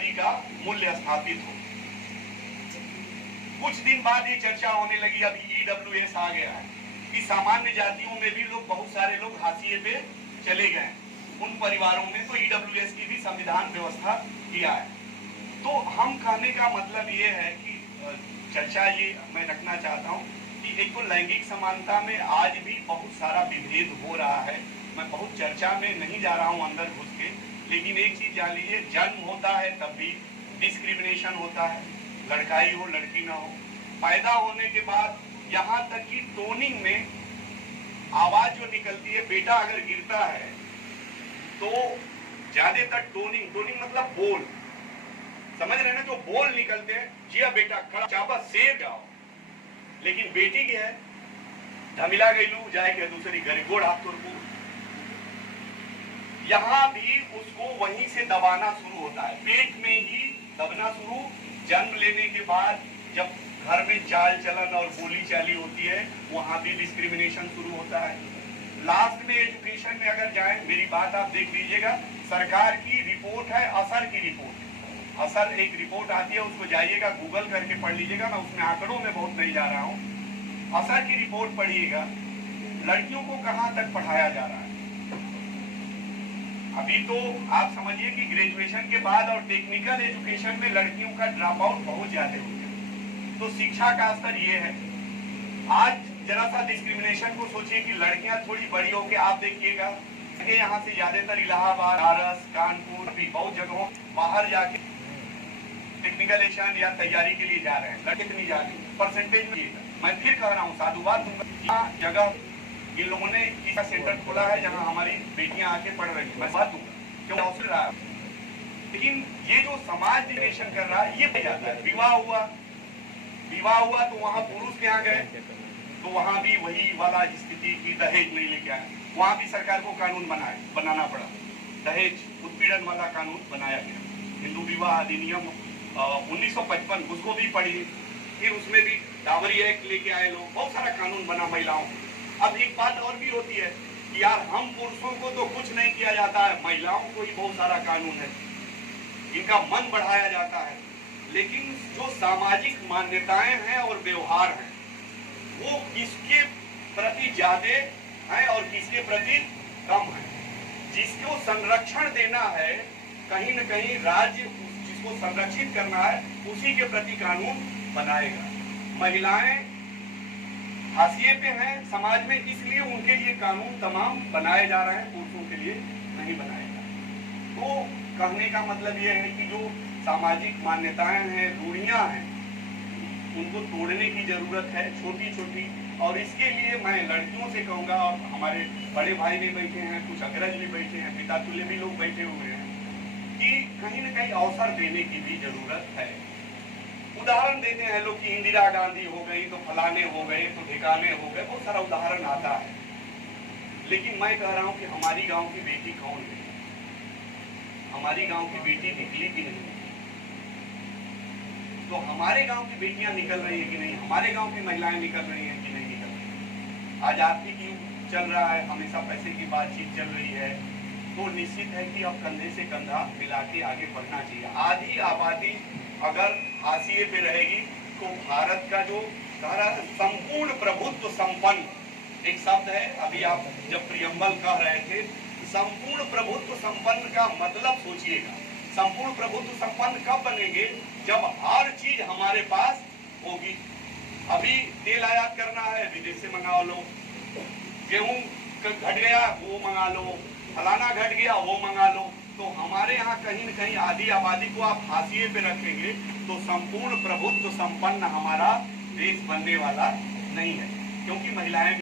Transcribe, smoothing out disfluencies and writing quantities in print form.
बराबरी का मूल्य स्थापित हो। कुछ दिन बाद ये चर्चा होने लगी, अभी ईडब्ल्यूएस आ गया है कि सामान्य जातियों में भी लोग, बहुत सारे लोग हाशिए पे चले गए, उन परिवारों में तो ईडब्ल्यूएस की भी संविधान व्यवस्था किया है। तो हम कहने का मतलब ये है कि चर्चा ये मैं रखना चाहता हूँ कि एक तो लैंगिक समानता में आज भी बहुत सारा विभेद हो रहा है। मैं बहुत चर्चा में नहीं जा रहा हूँ अंदर घुस के, लेकिन एक चीज जान लीजिए, जन्म होता है तब भी डिस्क्रिमिनेशन होता है, लड़का ही हो लड़की ना हो। पैदा होने के बाद यहाँ तक कि टोनिंग में आवाज जो निकलती है, बेटा अगर गिरता है तो ज्यादातर टोनिंग मतलब बोल, समझ रहे ना, जो बोल निकलते हैं, जिया बेटा खड़ा चापा शेर जाओ। लेकिन बेटी की है, धमिला गई लू जाए के दूसरी घरे गोड़ हाथ तोड़, यहां भी उसको वहीं से दबाना शुरू होता है, पेट में ही दबना शुरू। जन्म लेने के बाद जब घर में चाल चलन और बोली चाली होती है, वहां भी डिस्क्रिमिनेशन शुरू होता है। लास्ट में एजुकेशन में अगर जाए, मेरी बात आप देख लीजिएगा, सरकार की रिपोर्ट है, असर की रिपोर्ट, असर एक रिपोर्ट आती है, उसको जाइएगा गूगल करके पढ़ लीजिएगा, मैं उसमें आंकड़ों में बहुत नहीं जा रहा हूँ। असर की रिपोर्ट पढ़िएगा, लड़कियों को कहां तक पढ़ाया जा रहा है। अभी तो आप समझिए कि ग्रेजुएशन के बाद और टेक्निकल एजुकेशन में लड़कियों का ड्रॉप आउट बहुत ज्यादा हो गया। तो शिक्षा का स्तर ये है। आज जरा सा डिस्क्रिमिनेशन को सोचिए कि लड़कियां थोड़ी बड़ी होके, आप देखिएगा कि यहाँ से ज्यादातर इलाहाबाद, बनारस, कानपुर भी बहुत जगहों बाहर जाके टेक्निकल या तैयारी के लिए जा रहे हैं। लड़के नहीं जा रहे, परसेंटेज में। मैं फिर कह रहा हूँ, साधुवाद दूंगा, जगह इन लोगों ने ऐसा सेंटर खोला है जहां हमारी बेटियां आके पढ़ रही हैं, मैं बात दूंगा क्यों हौसला रहा है। लेकिन ये जो समाज डिविनेशन कर रहा है, ये हो जाता है। विवाह हुआ तो वहां पुरुष के यहाँ गए तो वहां भी वही वाला स्थिति की, दहेज नहीं लेके आए, वहां भी सरकार को कानून बनाना पड़ा, दहेज उत्पीड़न वाला कानून बनाया गया। हिंदू विवाह अधिनियम 1955, उसको भी पढ़िए, फिर उसमें भी डावरी एक्ट लेके आए लोग, बहुत सारा कानून बना महिलाओं को। अब एक बात और भी होती है कि यार हम पुरुषों को तो कुछ नहीं किया जाता है, महिलाओं को ही बहुत सारा कानून है, इनका मन बढ़ाया जाता है। लेकिन जो सामाजिक मान्यताएं हैं और व्यवहार हैं, वो किसके प्रति ज्यादा है और किसके प्रति कम है। जिसको संरक्षण देना है, कहीं न कहीं राज्य जिसको संरक्षित करना है, उसी के प्रति कानून बनाएगा। महिलाएं हाशिए पे हैं समाज में, इसलिए उनके लिए कानून तमाम बनाए जा रहे हैं, पुरुषों के लिए नहीं बनाए जा रहे। तो कहने का मतलब यह है कि जो सामाजिक मान्यताएं हैं, रूढ़ियां हैं, उनको तोड़ने की जरूरत है, छोटी छोटी। और इसके लिए मैं लड़कियों से कहूंगा, और हमारे बड़े भाई भी बैठे हैं, कुछ अग्रज भी बैठे हैं, पिता तुल्य भी लोग बैठे हुए हैं, कि कहीं न कहीं अवसर देने की भी जरूरत है। उदाहरण देते हैं लोग कि इंदिरा गांधी हो गई तो फलाने हो गए तो ठिकाने हो गए, बहुत सारा उदाहरण आता है। लेकिन मैं कह रहा हूं कि हमारी गांव की बेटी कौन है, हमारी गांव की बेटी निकली कि नहीं, तो हमारे गांव की बेटियां निकल रही है कि नहीं, हमारे गांव की महिलाएं निकल रही हैं कि नहीं निकल रही। आज आर्थिक युग चल रहा है, हमेशा पैसे की बातचीत चल रही है, तो निश्चित है कि अब कंधे से कंधा मिला के आगे बढ़ना चाहिए। आधी आबादी अगर हाशिए पे रहेगी तो भारत का जो संपूर्ण प्रभुत्व संपन्न, एक शब्द है, अभी आप जब प्रियम्बल कह रहे थे, संपूर्ण प्रभुत्व संपन्न का मतलब सोचिएगा, संपूर्ण प्रभुत्व संपन्न कब बनेंगे, जब हर चीज हमारे पास होगी। अभी तेल आयात करना है, विदेश से मंगाओ लो, गेहूं घट गया वो मंगा लो, फलाना घट गया वो मंगा लो। तो हमारे यहाँ कहीं न कहीं आधी आबादी को आप हाशिए पे रखेंगे तो संपूर्ण प्रभुत्व संपन्न हमारा देश बनने वाला नहीं है, क्योंकि महिलाएं